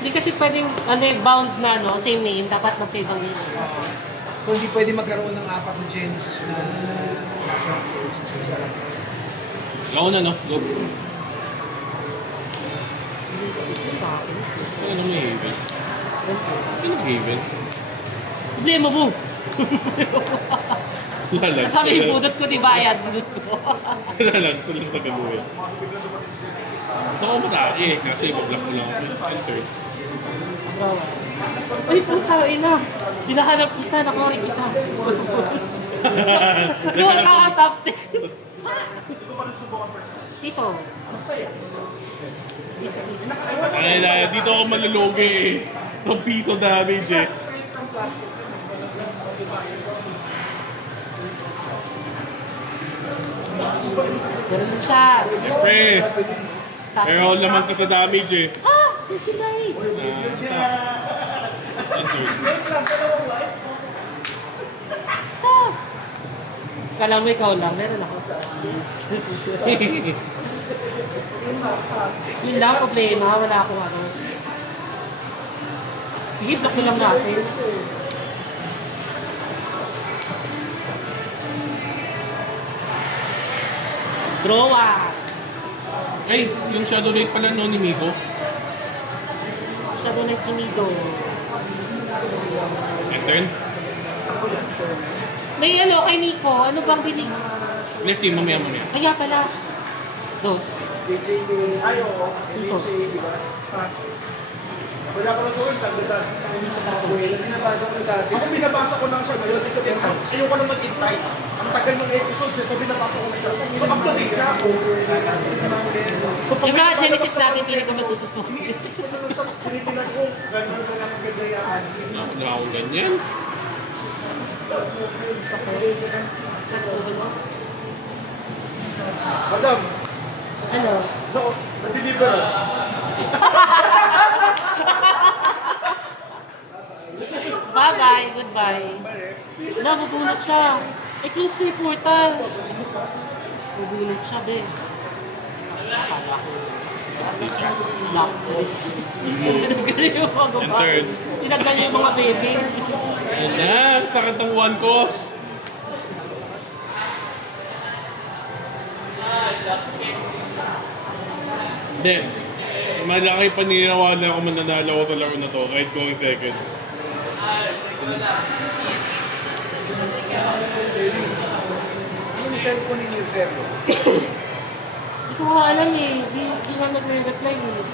Hindi kasi pwedeng bound na, no? Same name, dapat magkaibang name. So hindi pwede magkaroon ng apat na Genesis na nasa sarap. Ako na, no? Go. Ano may Haven? Ano Haven? Problema mo! Lalag. Sabi yung budot ko, di ba? Ayan, budot ko. Lalag, saan lang tagabuhin. Gusto ko mataki eh, kasi ibablock ko lang ako. Enter. Ay, puta, ina. Hinahanap kita, nakuha kita. Doon ka ang top 10. Piso. Piso. Ay, dito ako malulugi eh. Itong piso damage eh. Meron siya. Siyempre. Pero naman ka sa damage eh. Ah! Legendary! Kala mo ikaw lang, meron ako. Yun lang, problema. Wala akong ano. Sige, block ko lang natin. Draw ah! Ay, yung Shadow Raid pala no ni Miko. Shadow Knight Kinido. Enter. May ano kay Nico, ano bang binig? Lefty, mamaya. Kaya pala. Dos. Piso. Wala ko na gawin, tagdadan. Binabasa ko na dati. Ako binabasa ko lang siya ngayon. Ayoko na mag-intay. Ang tagal ng episode, so binabasa ko na siya. So up to date na ako. Yung mga Genesis natin, pili ko magsusutok. Tinitingnan ko, gano'n na lang ang gagayaan. Wala akong ganyan. Madam, Ano? no, na-deliverance. Bye-bye, goodbye. Wala, mabulot siya. I-close ko yung portal. Mabulot siya, be. Akala ko. Black choice. Tinaggal yung mga gaba. Tinaggal yung mga baby. Ayan na, sakit ng one cost. Hindi. Malaki paniniwala ako mananalo ako sa laro na to kahit going second. Ano yung cellphone ninyo, Sergio? Hindi ko nga alam eh. Hindi nga nag-reply eh.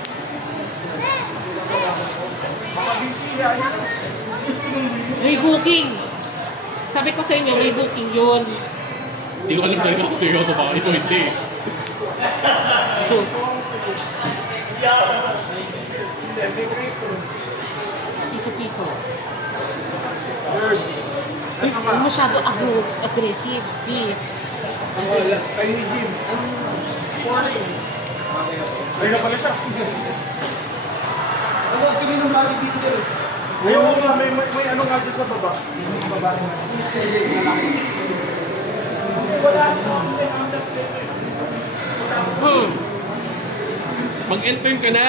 Baka busy yan. May booking. Sabi ko sa inyo, may booking yun. Hindi ko alam talaga kung seryoso ba ito hindi. Dos. Piso-piso. Huwag masyado aggressive. B. Kayo ni Jim. Ayun na pala siya. Ano kami ng bodybuilder? Ayaw mo nga, may ano nga dyan sa baba. Baba na. Wala Mag-enter ka na!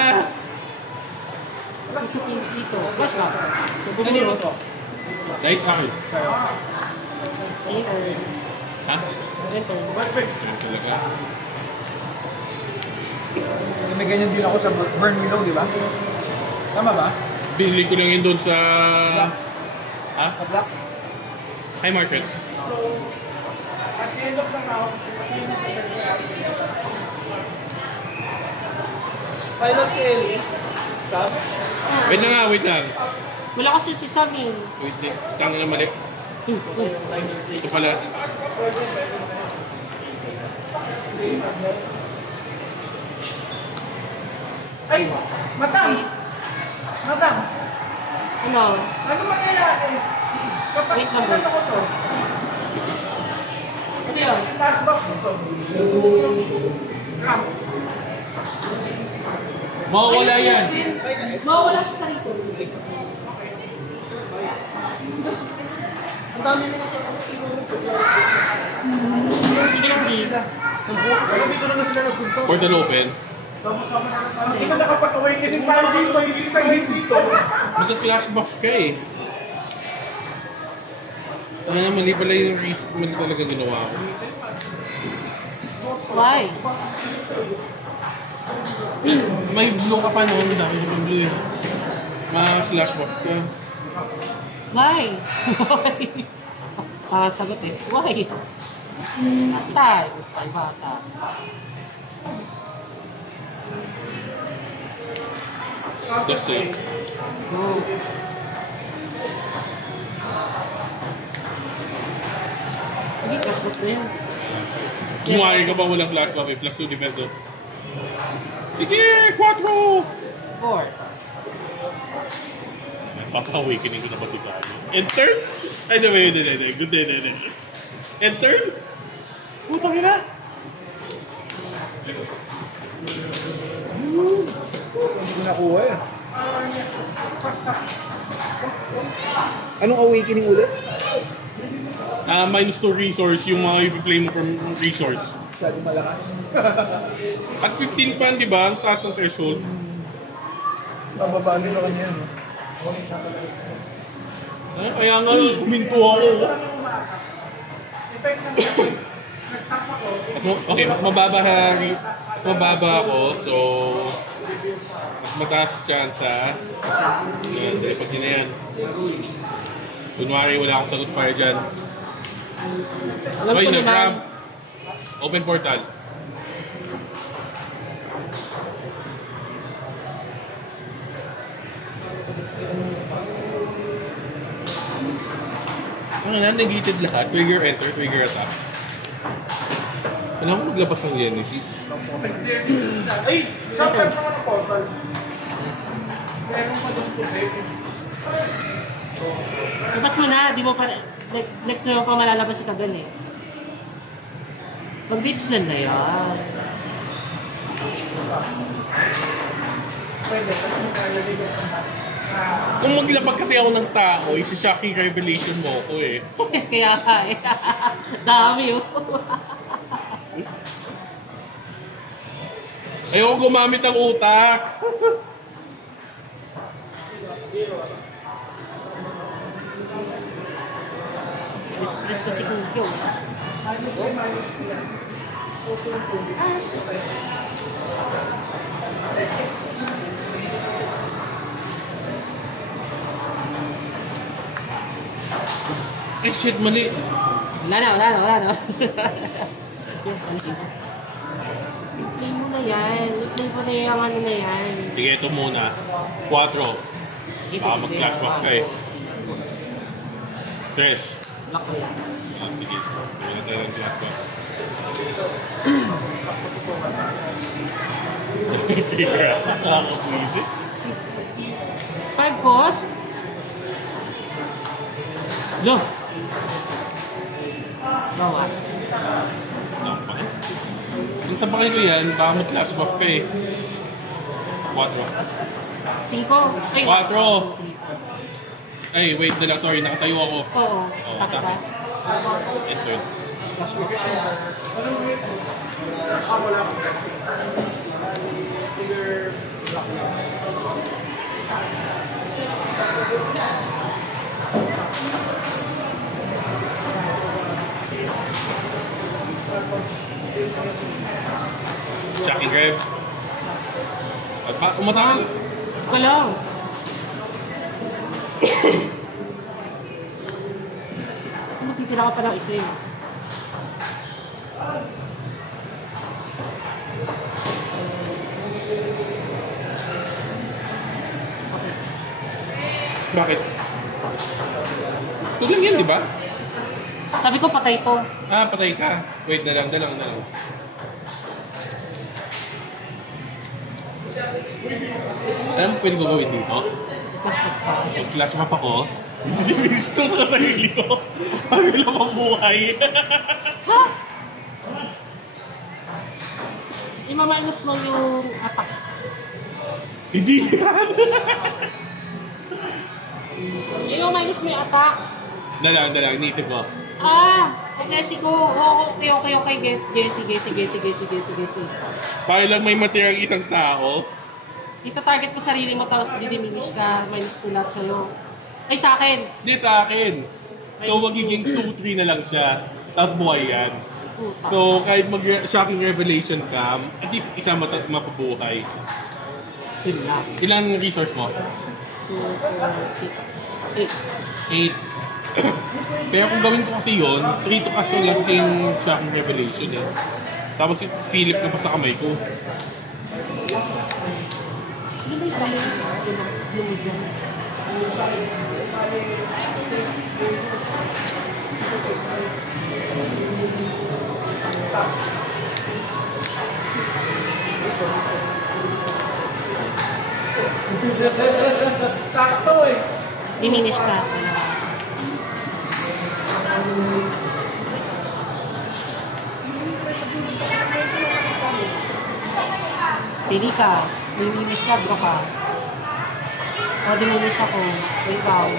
Piso. Flash ka. So, Kanino to? Dahil sa akin. Later. Ha? Later. Perfect. Ayan talaga. May ganyan din ako sa Burn Widow, di ba? Tama ba? Binili ko lang yun doon sa... Ha? Sa Black? High market. At the end of the round, Pilot si Ellie. Sab? Wait lang nga, wait lang. Wala kasi si Samin. Wait, tanga na mali. Ito pala. Ay! Matang! Matang! Ano? Ano mangyayari? Kapag Wait lang, ano ko to? Ano yun? Last box ko to. Ram. Mawawala yan. Mawawala siya sa reason. Ang dami nila sa Sige lang, di. Pero dito na sila nagpunto. Portal open. Sama-sama na lang tayo. Hindi ka nakapag-awakening tayo dito. Mag-isip sa dito. Mag-flash buff ka eh. Ano na, mali pala yung mali talaga ginawa ko. Why? May blue ka pa noon, dami yung blue eh. Ma-flash buff ka. Why? Why? Sagot eh. Why? Bata. Gusto tayo bata. Kasi, Go. Sige, cash book na yan. kumari ka pa walang flash buff eh. Plus 2 defense oh. Sige! 4! 4. Papa-awakening ko na ba si Kali? And third? Ay, hindi. Good day. And third? Putang ina! Hindi ko nakuha eh. Anong awakening ulit? Minus 2 resource yung mga i-play mo from resource. Masyadong malakas. At 15 pa, di ba? Ang taas ng threshold. Mababa din naman yan. Ay, kaya nga, huminto ako. Okay, mas mababa ako, so mas mataas chance ha. Yan, dahil pag yun na yan. Kunwari, wala akong sagot para dyan. Alam ko naman. Nag-grab. Open portal. Ano na, negated lahat. Trigger enter, trigger attack. Alam mo maglabas ng Genesis? Ay! Saan ka naman ang portal? Meron pa doon po Labas mo na, di mo pa, next na mo pa malalabas si Kagan eh. Mag-beach plan na yan. Kung maglabag kasi ako ng tao, isi-shocking revelation mo ako eh. Kaya eh. Dami oh. Ayoko gumamit ang utak. Stress kasi kung yun. Eh shit, mali. Wala na. Replay mo na yan. Replay mo na yung ano na yan. Sige, ito muna. 4. Sige, Baka mag-clash buff ka eh. 3. Lock mo yan. Sige, gawin na tayo ng clash buff. Trigger ako. Nakakapwede. 5 cost. Go! Bawa. Kung sa bakay ko yan, baka mag-clash buff ka eh. 4. 5. Ay, 4! Ay, wait na lang. Sorry, nakatayo ako. Oo. Taka. Enter. Shocking grab. At pa, umatang. Galaw. Magtitira ka pa ng isa eh. Okay. Bakit? Ito lang yan, di ba? Sabi ko patay to. Ah, patay ka. Wait na lang. Alam mo pwede ko gawin dito? Mag-clash map ako. Hindi gusto ka na ko. Kami lang mabuhay. Ha? Imamainos mo yung attack. Hindi yan. Imamainos mo yung attack. Dalang. Native ko. Ah! Okay, sige, go. Okay. Jesse. Para lang may matira ang isang tao. Ito target mo sarili mo, tapos didiminish ka, minus 2 lahat sa'yo. Ay, sa akin. Hindi sa akin. So magiging 2-3 na lang siya. Tapos buhay yan. Puta. So kahit mag-shocking revelation ka, at least isa mapabuhay. Yun lang. Ilang resource mo? 2, 4, 6, 8. 8. Pero kung gawin ko kasi yun, 3 to cast lang kasi yung shocking revelation eh. Tapos silip na pa sa kamay ko. Hindi ba yung promise? Lumigyan. Sakto eh. Diminish ka. Pili ka. Diminish ka, draw ka. O, diminish ako. Wait out.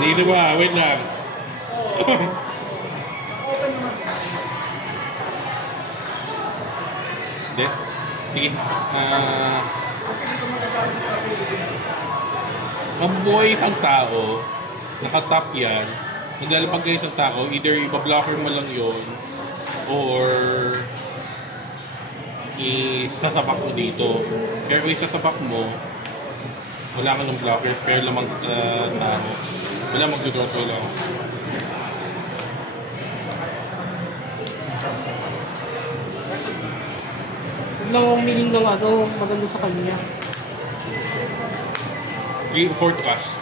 Hindi ba? Wait lang. Hindi. Sige. Mabubuhay isang tao, nakatap yan, maglalapag kayo isang tao, either iba-blocker mo lang yun, or isasapak mo dito. Pero kung isasapak mo, wala ka ng blockers, pero lamang sa tao. Wala mag-draw lang. Huwag lang umiling ng maganda sa kanya. 4 to cast.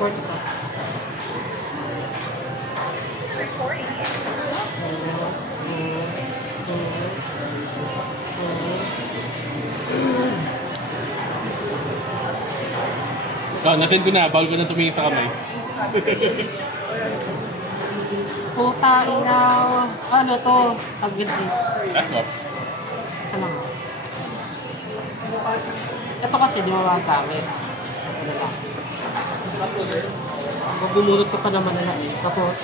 4 to cast. Nasend ko na. Bawal ko na tumingin sa kamay. Puta, inaw. Ano to? Tagil eh. Ano? Ito lang. Ito kasi di mo magamit. Ano lang. Magbumulot ka pa naman na eh. Tapos,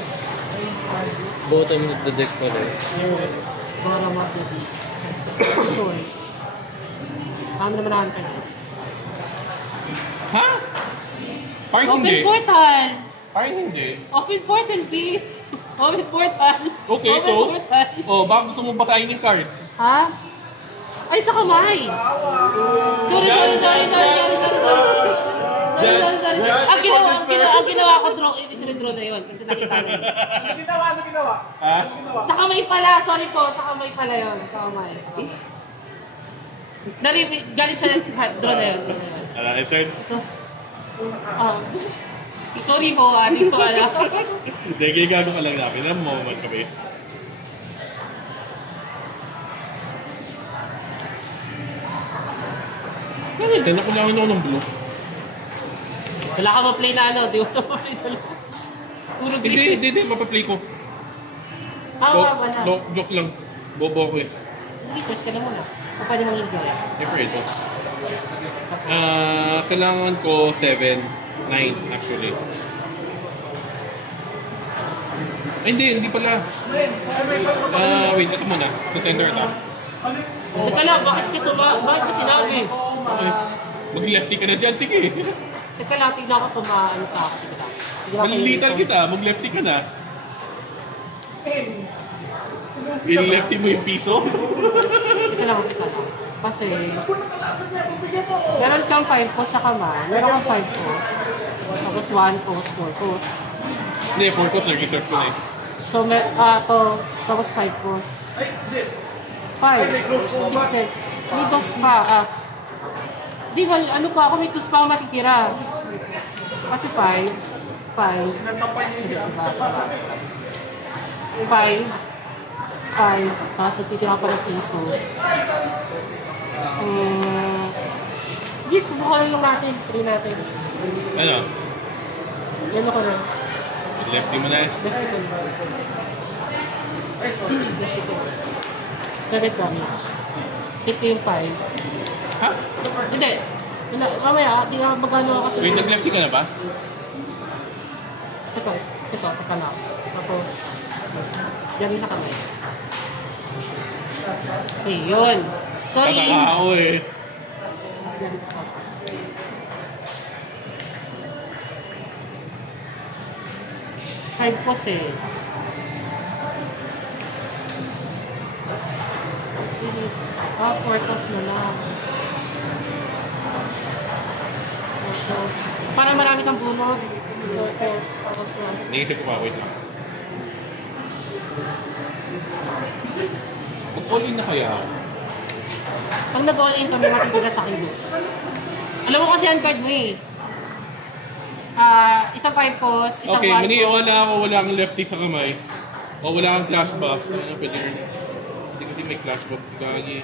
Bottom of the deck pala eh. para mag-edit. Source. Ano naman naman kayo? Ha? Parang Open hindi. portal! Parang hindi. Open portal, B! Open portal! Okay, Open so? portal! Oh, baka gusto mo basahin yung card. Ha? Ay, sa kamay! Sorry. Ang ginawa ko, draw na yun. Kasi nakita na yun. Ano ginawa? Ha? Sa kamay pala, sorry po. Sa kamay pala yun. Sa kamay. Galing sa draw na yun. Ala, return. So, sorry po, hindi ko alam. Hindi, gago ka lang namin. Alam mo man kami. Ganyan, nakulangin ako ng blue. Wala ka ma-play na ano, di mo ito ma-play dalawa. Puro green. Hindi, mapaplay ko. Wala. Joke lang. Bobo ko eh. Resource ka na muna. Kung pwede mong hindi. Siyempre ito. Kailangan ko 7, 9 actually. Ay, hindi pala. Wait, ito muna. Contender na. Teka lang, bakit ka sinabi? Mag-lefty ka na dyan, sige. Teka lang, tignan ko kung maano pa ako. Teka lang. Malilitan kita, mag-lefty ka na. Il-lefty mo yung piso. Teka lang. Kasi, meron kang 5 posts sa kamay, meron kang 5 posts. Tapos 1 post, 4 posts. Hindi, 4 cost nag-reserve ko na eh. So, tapos 5 posts. 5, 6, 7. May dos pa. Di ba, ano pa ako, may dos pa ako matitira. Kasi 5, 5, tapos titira pa ng piso. Sige, subukan lang natin. Try natin. Ano? Yan ako na. Lefty mo na eh. Lefty ko na. Dagat kami. Ito yung 5. Ha? Hindi. Mamaya, di na magano ako kasi. Wait, nag-lefty ka na ba? Ito. Ito, teka lang. Tapos, yan sa kamay. Ayun. Sorry. Pagkakao eh. Tapos yan sa kamay. Five pos eh. Ah, 4 pos na lang. 4 pos. Parang marami kang bunod. 4 pos. Tapos yan. Naisip ko pa, wait lang. Mag-all in na kaya ako. Pag nag-all in kami, matitira sa kilos. Alam mo kasi ang card mo eh. Isang 5 pos, isang 1 Okay, pos. maniwala ako wala kang lefty sa kamay. O wala kang clash buff. Ano pwede rin? Hindi kasi may clash buff. Gagi.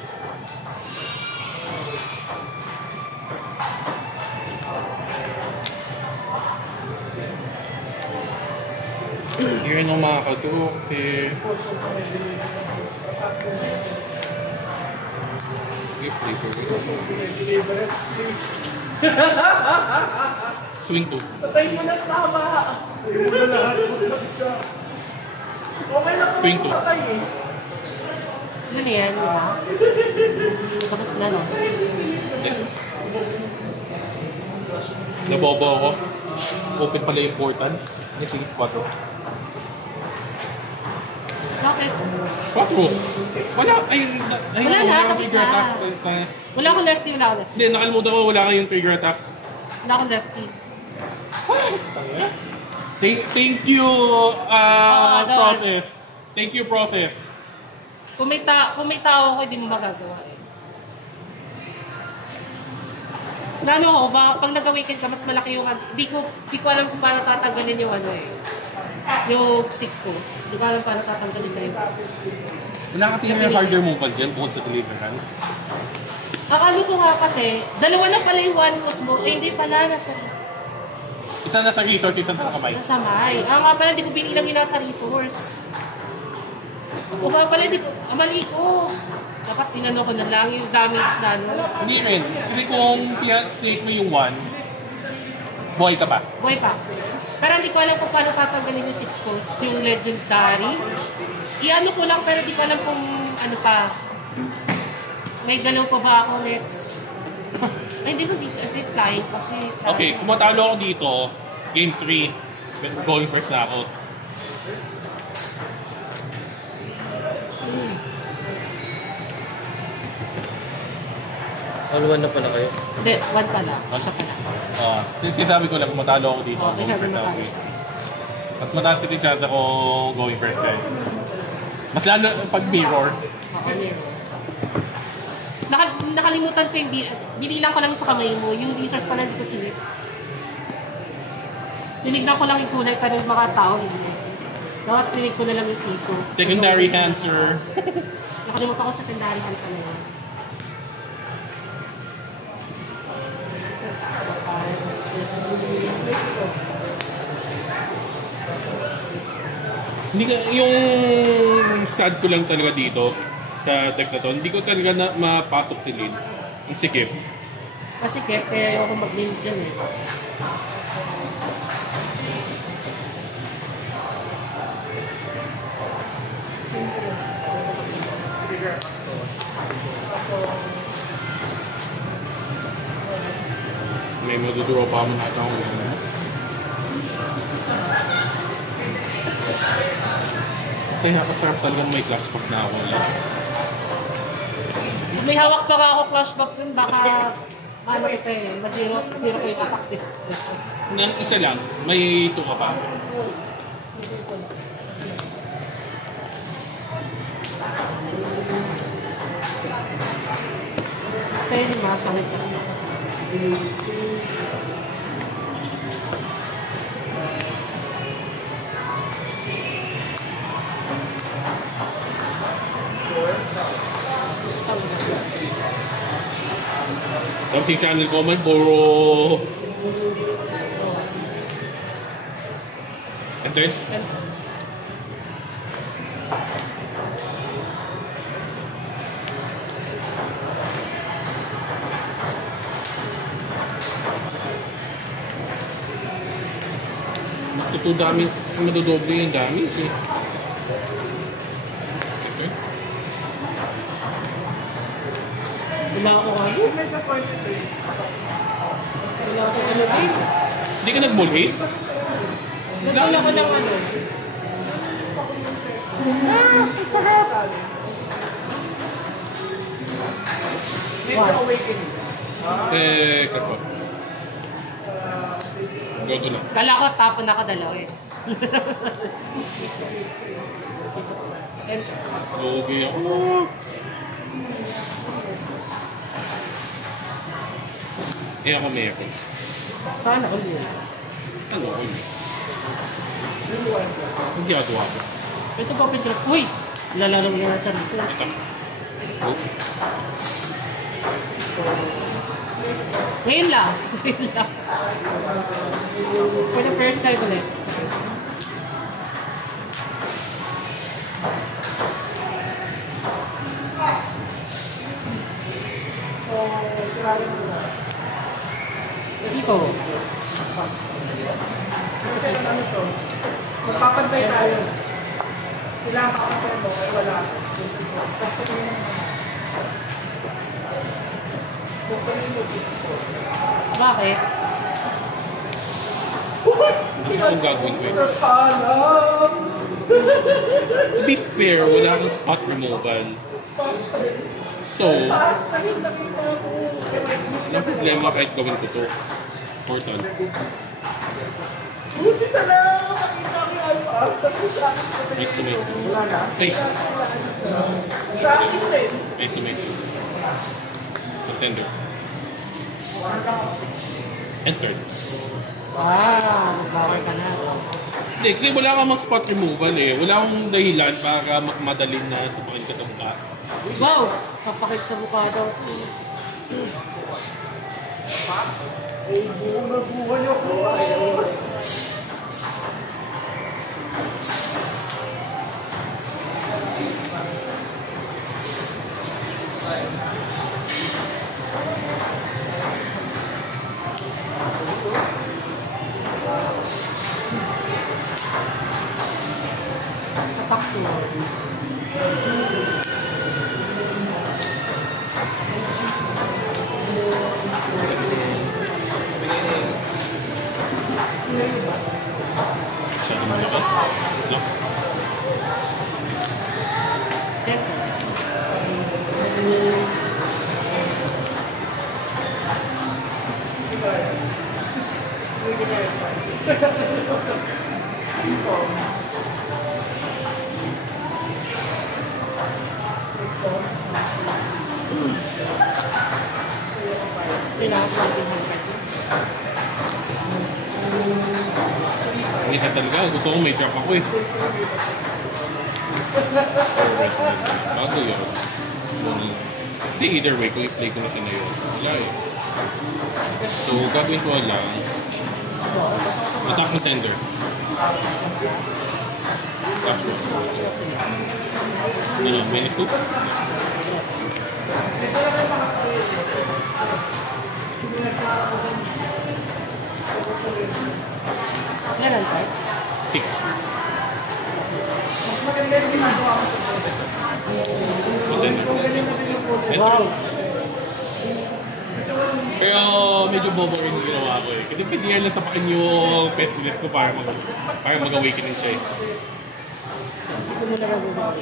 Hindi rin ako makakaturo kasi... Swing 2. Patay mo na tama! Patay mo na lahat. Okay lang kung Swing 2. patay eh. Ano na yan, di ba? Tapos na, no? Hindi. Nabobo ako. Open pala yung portal. Yung swing 4. Bakit? 4? Wala. Wala na, tapos trigger na. attack. Wala akong lefty, wala akong lefty. Hindi, nakalimutan ko wala kayong trigger attack. Wala akong lefty. Thank you, Dawan. process. Thank you, process. Kung may tao ko, hindi mo magagawa eh. Na ano ko, pag nag-awaken ka, mas malaki yung... Di ko alam kung paano tatanggalin yung ano eh. Yung 6 course. Di ko alam paano tatanggalin na yun. Wala ka tingin na harder move ka dyan bukod sa deliverance. Akala ko nga kasi, dalawa na pala yung 1 course mo. Eh hindi pala, nasa... Isa na sa resource, isa sa kamay. Nasa may. Nga pala, hindi ko binilang yung nasa resource. O nga pala, hindi ko... Mali ko. Dapat tinanong ko na lang yung damage na ano. Hindi rin. Kasi kung take mo yung 1, buhay ka pa. Buhay pa. Pero hindi ko alam kung paano tatanggalin yung 6 course. Yung legendary. I-ano ko lang pero hindi ko alam kung ano pa. May galaw pa ba ako next? Ay, hindi mo dito. Hindi flying kasi. Okay, kung matalo ako dito, game 3, going first na ako. All one na pala kayo. Hindi, 1 pala. Siya pala. Sinasabi ko lang, kung matalo ako dito, Okay, going sabi first mo na ako. tayo. Mas mataas kasi chance ako going first guys. Mas lalo pag mirror. Oo, meron. Nakalimutan ko yung binilang ko lang sa kamay mo. Yung resource pala hindi ko chinip. Tinignan ko lang yung kulay pero yung mga tao hindi. Dapat tinig ko na lang yung piso. Secondary cancer. Nakalimutan ko sa secondary hand pala yun. Hindi ka, yung sad ko lang talaga dito sa deck na to, hindi ko talaga na mapasok si Lin. Yung sikip. Kasi kaya ayoko mag-link dyan eh. May maduduro pa mo natin ako ngayon. Kasi nakasarap talagang may clash pack na ako. May hawak pa ako flashback yun, baka ano ito eh, zero ko yung attack eh. Nang isa lang, may 2 ka pa. Sa'yo yung masakit kasi. Tapos yung channel ko man, puro... Enter? damage, madodoble yung damage eh. Okay. Wala ako ano. Wala ako ano din. Hindi ka nag-ball hit? Nagkala ko ng ano. Ang sarap! Kapag. Go na. Kala ko tapon na kadalaw eh. Okay ako. Eh ako may ako. Sana ulit. Ano ako yun? Hindi ako ako. Ito pa picture. Uy! Lalaro niya sa resource. Ito. Oh. Ngayon lang. Ngayon lang. For the first time ulit. Iso. Magpapantay tayo. Kailangan papantay mo, ay wala. Bakit? Hindi ko akong gagawin ko. To be fair, wala akong spot removal. So, walang problema kahit gawin ko to. Important. Buti na lang! Makita ko yung alpha. Nice to meet you. Hey, Sa akin rin. nice to meet you. Contender. Entered. Wow! Mag-power ka na. Hindi, kasi wala kang mag spot removal eh. Wala akong dahilan para madaling na sumakin ka sa mukha. Wow! Sapakit sa mukha daw. Ay, buong nabuhay ako. Napakto. Masyado malaki. No? Kailangan sa ating hangkat. Hindi ka talaga. Gusto ko may drop ako eh. Bago yun. Hindi, either way, kung i-play ko na siya na yun. Wala eh. So, gagawin ko lang. Attack contender. Catch one. Ano, mini scoop? Meron tayo? 6. Wow! Pero medyo bobo rin yung ginawa ko eh. Kasi piniyar lang tapakin yung pestilence ko para mag-awakening siya eh. Hindi ko na nagagawa.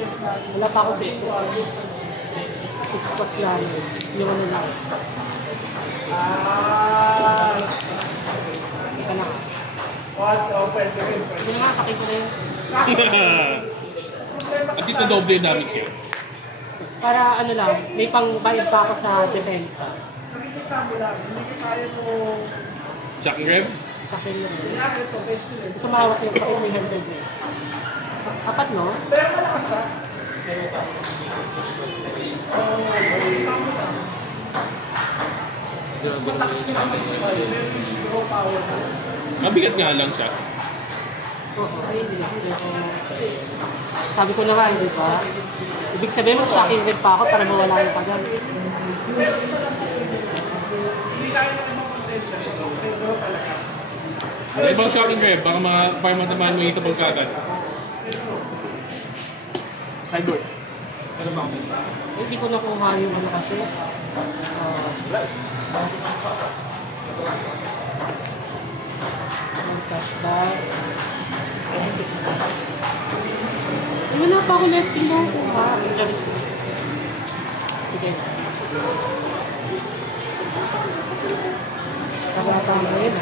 Wala pa ako 6 pas. 6 pas lang. Yung ano lang. Teka lang. Pwede rin. Hindi na nga, pakit ko na yun. At least na doble yung damage siya. Para ano lang, may pang-bayad pa ako sa depensa. Nakikita mo lang. Hindi ko kaya so... Chuck and Rev? Sa akin lang. Kailangan ito, pestilence. Gusto mawak yung pakit may 100 na. Apat, no? Pero malakas ha? Matakas na naman ito. Meron yung zero power na. Mabigat nga lang siya. Oo, hindi. Sabi ko na nga, di ba? Ibig sabihin mag-shocking red pa ako para mawala yung pagal. Pero isa lang po. Hindi kaya ng ibang content na ito. Pero talaga. Ibang shocking rep, baka matamaan mo yung isa pagkatan. Sideboard. Ano ba ako? Hindi ko nakuha yung ano kasi. Yung touchback. Wala pa ako left in mo kuha. Charis. Sige. Nakawata mo rin.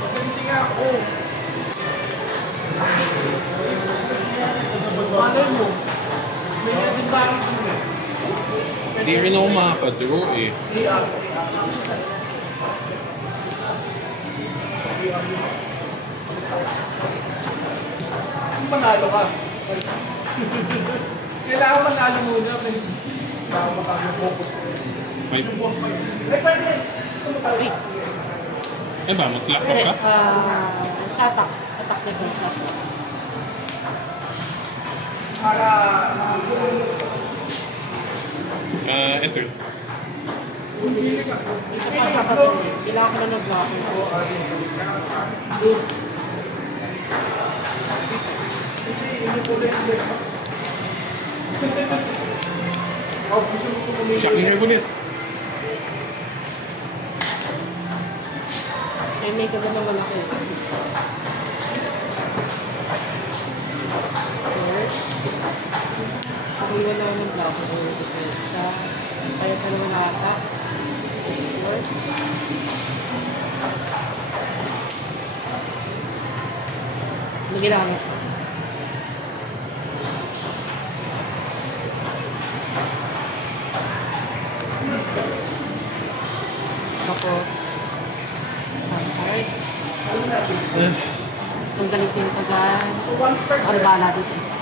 Pagkagising nga ako. Malay mo. May nagandaan ko eh. Hindi rin ako makakadraw eh. Manalo ka. Kailangan manalo muna. Kailangan makaka-focus. May... Ay, pwede. Eh ba, mag-clock pa siya? Sa attack. Attack na ito. Para... Enter. Isa pa sa kapatid. Kailangan ko na nag-block. Good. Shocking rep ulit. Eh, may ganda na malaki. Pag-iwan na ako ng block. Kaya ka naman nakaka. Lagyan ako sa tapos some cards. Ang galit yung tagan. Ano ba natin sa isa?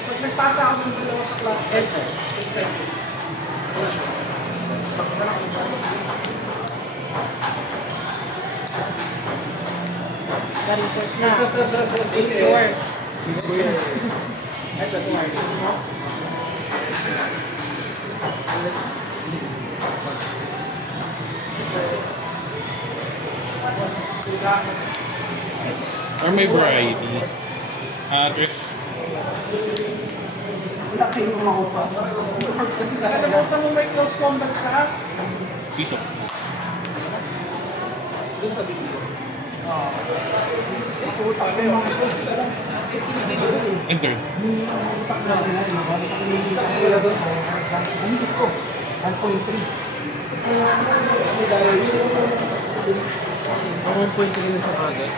Pag nagpasa ako ng dalawa sa class, enter. Resource na. Ignore. Or may variety. Address. Wala kayong makuha. Nakalimutan mo may close combat ka? Piso. Doon sa video. Enter. Parang 1.3 na sa agad.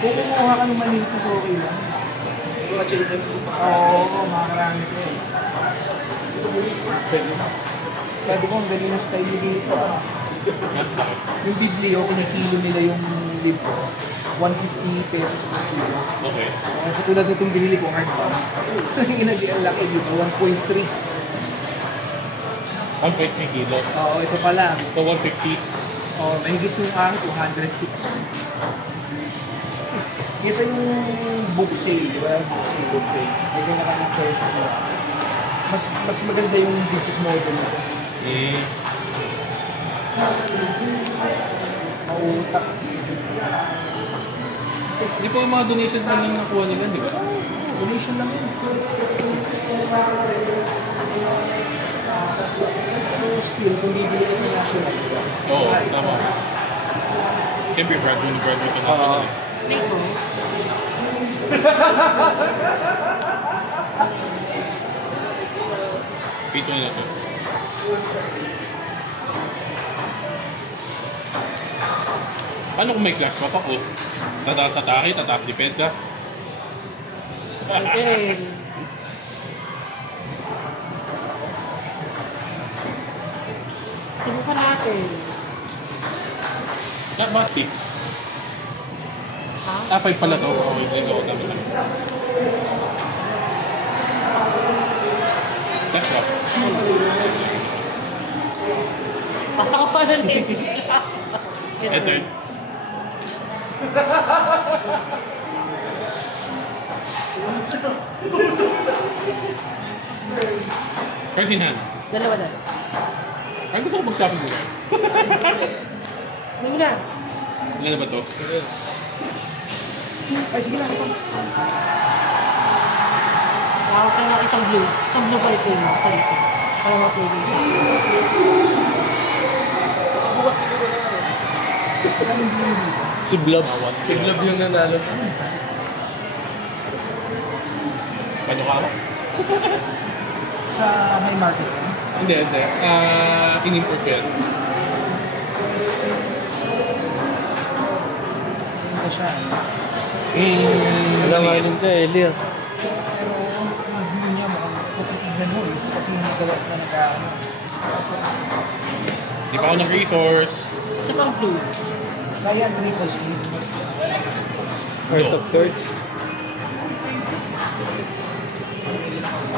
Kung kumuha ka ng manito, so okay lang. Oo, makarami ko. Sabi ko, ang galing na style dito. Yung biblio, kinikilo nila yung libro. 150 pesos per kilo. Okay. Sa tulad nitong binili ko, hardbound. Yung ang laki dito, 1.3. 1.3 kilo. Oo, ito pala. So 150. Oo, mahigit yung akin, 206. Kesa yung book sale, di ba? Book sale. May ganyan ka ng choice sila. Mas maganda yung business model nito. Mautak. Hindi po yung mga donations na lang nakuha nila, di ba? Donation lang yun. Still, kung bibili ka sa national, di ba? Oo, tama. Siyempre, graduate ka na sila. Play mo. Pito na siya. Paano kung may clash pa ako? Tataas atake, tataas depensa. Pwede rin. Subukan natin. Ba, 6. Ha? 5 pala to. Okay, sige ako dami lang. Clash drop. Baka pa na list. Enter. First in hand. Dalawa na. Ay, gusto ko mag-shopping muna. Ano mo na? Ilan na ba to? Ay, sige na. Nakakot ka ng isang blue. Isang blue pa ito mo sa isa. Para mapili siya. Bukat siguro na ano. Anong blue dito? Si Blob. Si Blob yung nanalo. Panyo ka ba? Sa high market. Hindi. In-import ko yan. Hindi siya. Wala nga rin ka, Elia. Pero ang view niya mukhang pupitignan mo eh. Kasi yung gawas na nag-ano. Di pa ako ng-resource. Isa pang blue. Kaya ang triple sleeve. Heart of Cards.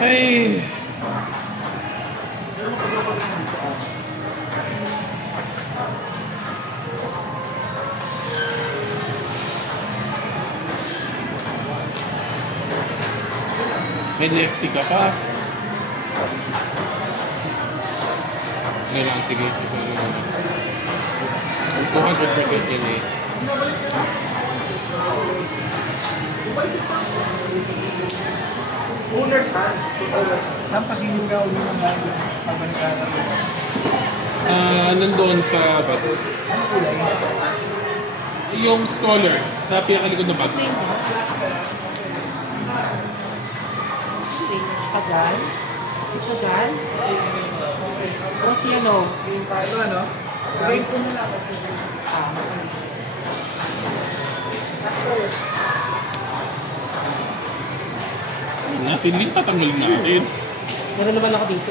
Ay! May lefty ka pa. Ngayon lang, sige. 200% yun eh. Owner's hand. Saan pa sinugaw yun ang bago pagbalikatan mo? Nandoon sa bag. Ano kulay? Yung scholar, sa pinakalikod na bag. Plain ba? Pagal. Pagal. O si ano? Ito ano? Green po na lang. Natin, link tatanggalin natin. Meron naman ako dito.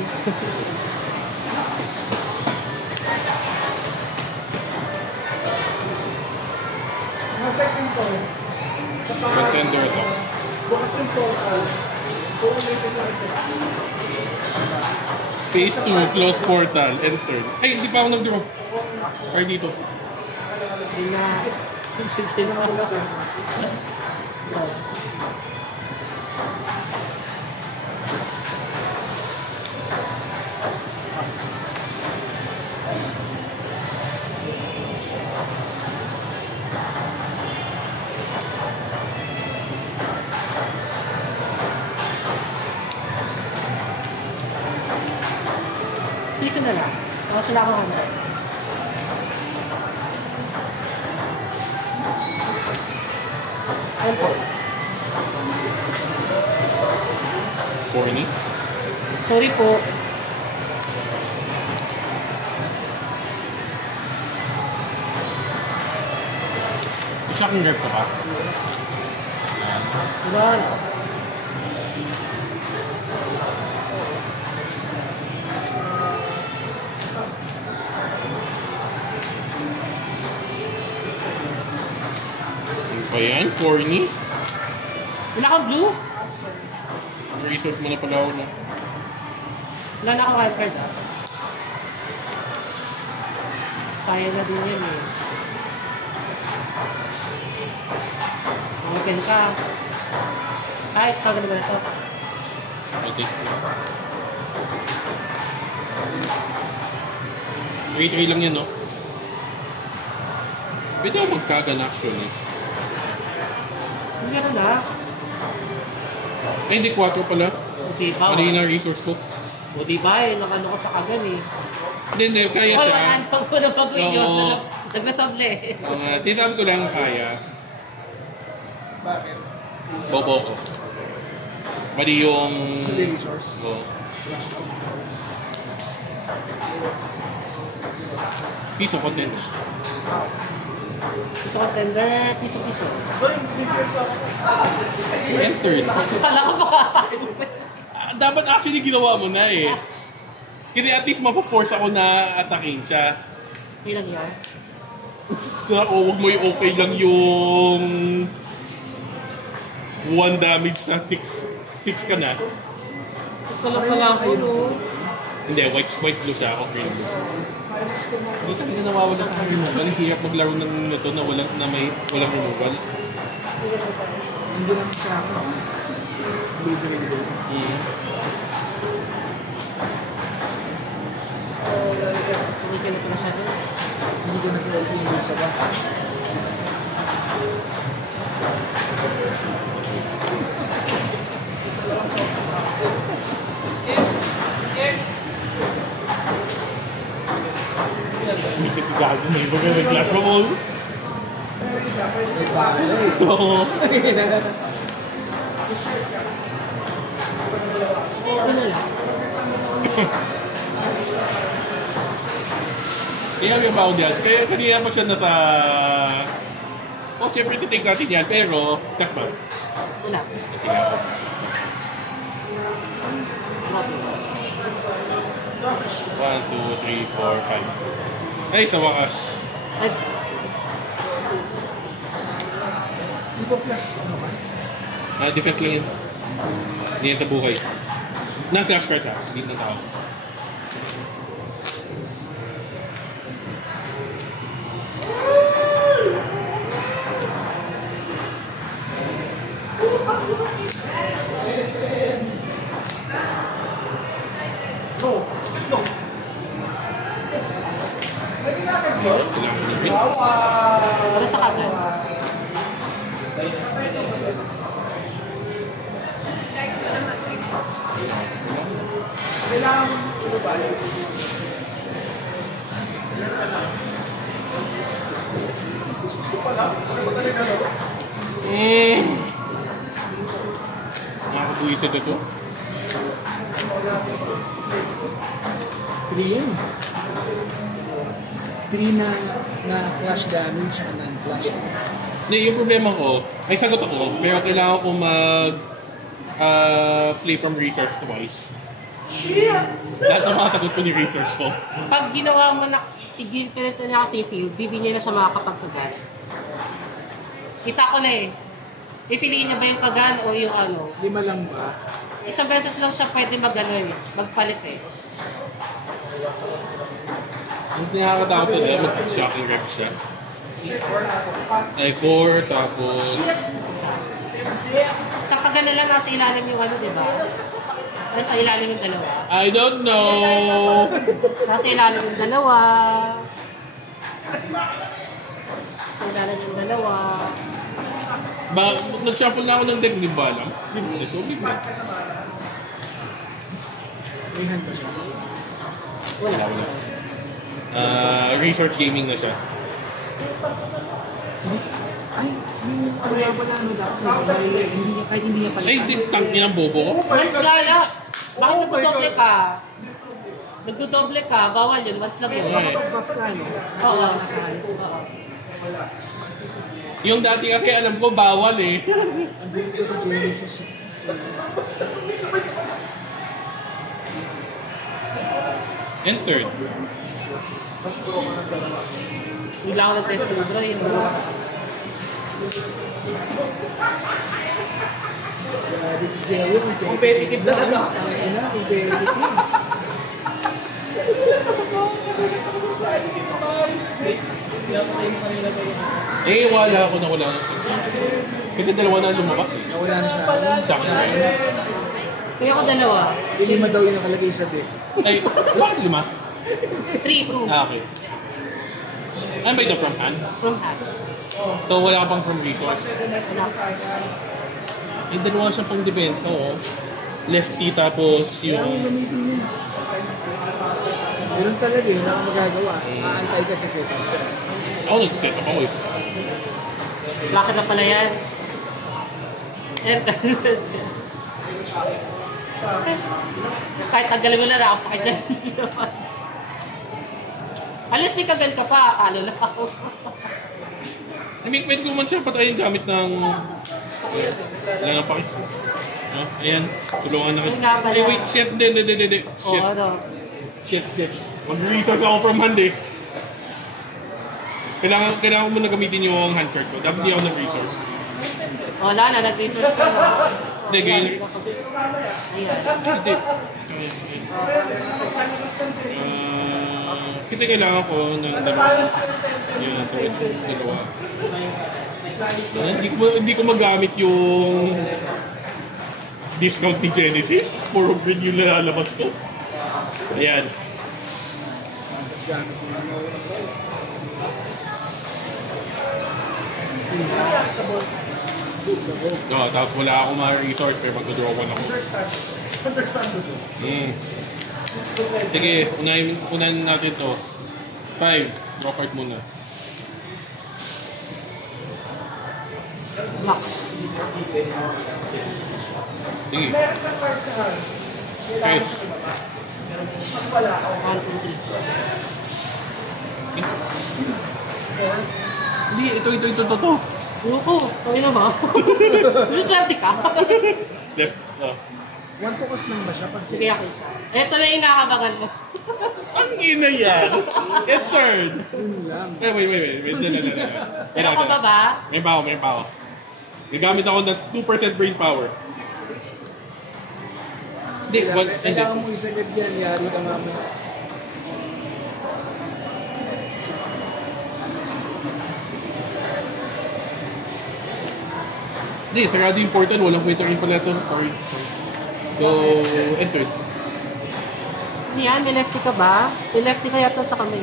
Contender ito. Phase 2, close portal, enter. Ay, hindi pa ako nag-draw. Or dito. Hindi na. Sige na ako. Piso na lang. Tapos sila akong handa. Ayan po. Corny. Sorry po. Shocking nerve ka pa. Diba? Ano pa yan? Corny. Wala kang blue? Research mo na pala ako na. Wala na akong wild card ah. Sayang na din yan eh. Open ka. Kahit kagano ba ito? Okay. 3-3 lang yan, no? Pwede ako magkagan actually. Hindi meron na. Eh, hindi 4 pala. Buti pa. Mali na resource ko. Buti pa eh. Nakano ka sa kagan eh. Hindi, kaya Oh, siya. wala na ako na pag-uwi yun. Oo. Nagnasoble. Tinabi ko lang kaya. Bakit? Bobo ko. Mali yung... Daily source. Oo. Piso content. Piso contender, piso. Enter. Kala ko baka tayo. Dapat actually ginawa mo na eh. Kasi at least mapaforce ako na atakin siya. Ilan yan? Huwag mo yung okay lang yung 1 damage sa 6 ka na. Salap na lang ako no. Hindi, white blue siya ako, green blue. Hindi talaga nawawala ka rin removal. Hirap maglaro ng ito na walang removal. Hindi naman siya ako. Tumigil na pala siya doon. Hindi ka nag-all-in sa ba? Hindi kasi gago na yung mga nag-lateral. Nagbalay. Oo. Ano lang? Kaya yung baon yan. Kaya kanina pa siya nasa... Oh, siyempre titig natin yan, pero... Check ba? Wala. Sige ako. Wala. 1, 2, 3, 4, 5. Ay, sa wakas. Ay, Di ba plus ano ba? Defense lang yun. Hindi yan sa buhay. Na-clash card ha. Hindi na tao. Kailangan nipin. para sa kagad. Nakakabuisit ito. 3 yan. 3 na flash damage at non-flash. Hindi, yung problema ko, ay sagot ako, pero kailangan ko play from resource twice. Lahat ng mga sagot ko ni resource ko. Pag ginawa mo na, pinito niya kasi yung field, hindi niya na siya makakapagkagan. Kita ko na eh. Ipiliin niya ba yung kagan o yung ano? 5 lang ba? Isang beses lang siya pwede magpalit eh. Ang pinakakatakot nila, mag-shocking wreck siya. Ay, 4, tapos... Isang kagan na lang nasa ilalim yung ano, di ba? Nasa ilalim yung dalawa. I don't know! Nasa ilalim yung dalawa. Nasa ilalim yung dalawa. Nag-shuffle na ako ng deck, di ba alam? Ito, big man. May hand ba siya? Wala. Resource gaming na siya. Ay, yung ano nga pala ano dapat hindi niya, kahit hindi niya pala. Ay, tangin ang bobo ko. Once lala! Bakit nagdodoble ka? Nagdodoble ka, bawal yun. Once lang yun. Makapag-buff ka, no? Oo. Nasa hand. Yung dati kasi alam ko, bawal eh. Andun ko sa Genesis. Entered. Bigla ako nag-test ng draw yun. This is zero. Competitive talaga. Ano, competitive. Eh, wala ako na wala na siya. Kasi dalawa na lumabas eh. Nawala na siya. Sa akin na yun. Kaya ako dalawa. Yung 5 daw yung nakalagay sa deck. Ay, bakit 5? 3-2. Ah, okay. Ano ba ito from hand? From hand. So, wala ka pang from resource. Wala. Eh, dalawa siya pang depensa, oh. Lefty tapos yung... Meron talaga yun, wala kang magagawa. Aantay ka sa setup. Ako nag-set up ako eh. Bakit na pala yan? Kahit tagalin mo na rampa ka dyan. Alas may kagal ka pa, akala na ako. I mean, pwede ko man siya patayin gamit ng... Wala na pakit. Oh, ayan, tulungan na kita. Eh, wait, shit, hindi. Shit, Oo, ano. shit. Mag-resource ako from hand eh. Kailangan ko muna gamitin yung hand card ko. Dapat di ako nag-resource. Wala na, nag-research ka na. Hindi, ganyan. Ayan. Hindi. Kasi kailangan ko ng dalawa. Yun, so ito, dalawa. Hindi ko magamit yung discount ni Genesis. Puro green yung lalabas ko. Ayan. Tapos gano'n po lang ako ng ball. No, tapos wala akong mga resource pero mag-draw ko na ako. Sige, unahin natin to. 5. Draw card muna. Max. Sige. Guys. 1, 2, 3. Hindi, ito. Ayoko. Kami na ba? Suswerte ka. Left. One to cast lang ba siya? Pag Sige ako isa. Ito na yung nakabangan mo. Ang ina yan! And third! yun lang. Wait. Pero ka ba ba? May bawa. Gagamit ako ng 2% brain power. Hindi, Kailangan mo isagad yan. Yari ka mamaya. Hindi, sarado yung portal. Walang winter rin pala ito. Sorry. So, enter. Yan, nilefty ka ba? Nilefty ka yata sa kamay.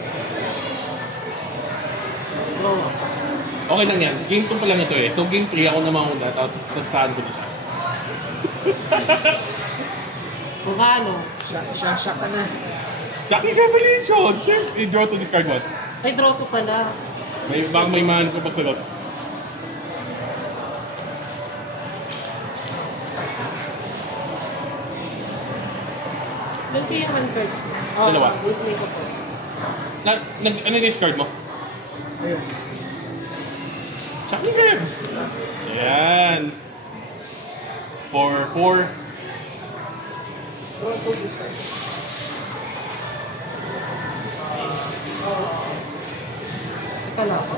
Go. Okay lang yan. Game 2 pa lang ito eh. So, game 3 ako na mauna. Tapos, nagsahan ko na siya. Kung ano? Siya ka na. Shocking Revelation! Siyempre, draw to discard one. Ay, draw to pala. Baka may mahan ko pagsalot. Doon kayo yung handcards mo. Dalawa. Replay ko po. Ano yung discard mo? Ayun. Shocking Rev! Ayan. 4. Ito na ako.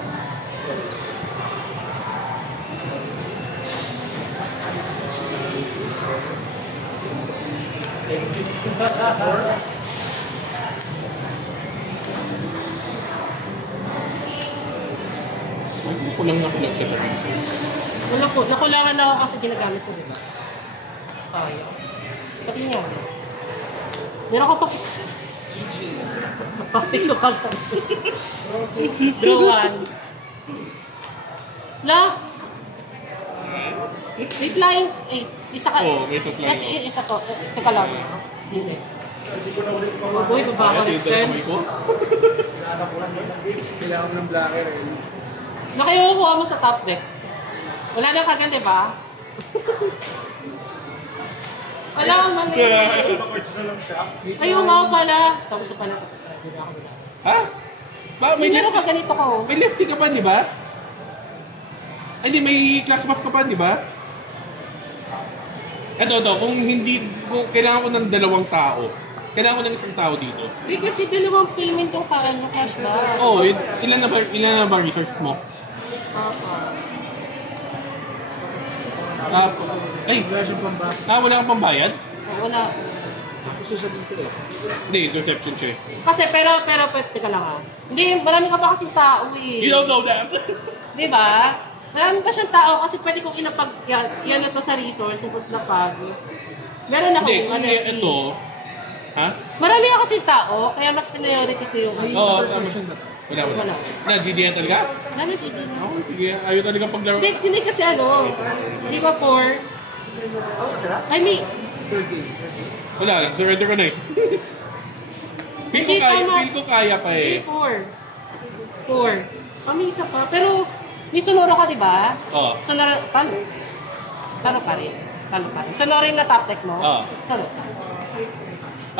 Ay, kulang siya sa resource. Wala po. Nakulangan na ako kasi ginagamit ko, diba? Sayang. Pati niya. Meron ko pa. Pati ko kagad. Draw 1. La! May flying. Eh, isa ka. Oo, may flying. Kasi isa to. Teka lang. Hindi. Uy, baba ko next turn. Kailangan mo ng blacker eh. Nakimukuha mo sa top deck. Wala nang kagan, diba? Wala akong mali. Ayaw nga ako pala. Tapos na pala. Tapos na. Hindi ako wala. Ha? Ba, may Hindi meron ka lefty, ganito ko. may lefty ka pa, di ba? Ay, hindi, may clash buff ka pa, di ba? Ito, kung kailangan ko ng dalawang tao, kailangan ko ng isang tao dito. Eh, kasi dalawang payment yung parang yung cash ba? Oo, ilan na ba resources mo? Wala siyang pambas. Wala kang pambayad? Wala. Gusto siya dito eh. Hindi, interception siya. Kasi, pero, teka lang ha. Hindi, marami ka pa kasing tao eh. You don't know that! Di ba? Marami pa siyang tao kasi pwede kong inapag, yan ito sa resource, tapos napag. Meron ako. Hindi, ito. Ha? Marami ka kasing tao, kaya mas priority ko yung May Oo, interception na. Wala. Na, GG yan talaga? Lalo, GG na. Oo, sige. Ayaw talaga paglaro. Hindi kasi ano, di ba 4? I mean, Wala lang, surrender ko na eh. Feel ko kaya pa eh. 4. Kami isa pa. Pero, may sonoro ka, di ba? Oo. Sonoro, talo pa rin. Sonoro yung na-top deck mo? Oo. Talo.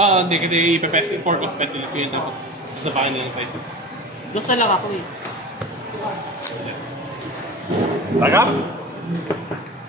Hindi kasi ipepest-for ko special ko yun tapos sasabahin na lang tayo. Gusto lang ako eh. Tagap!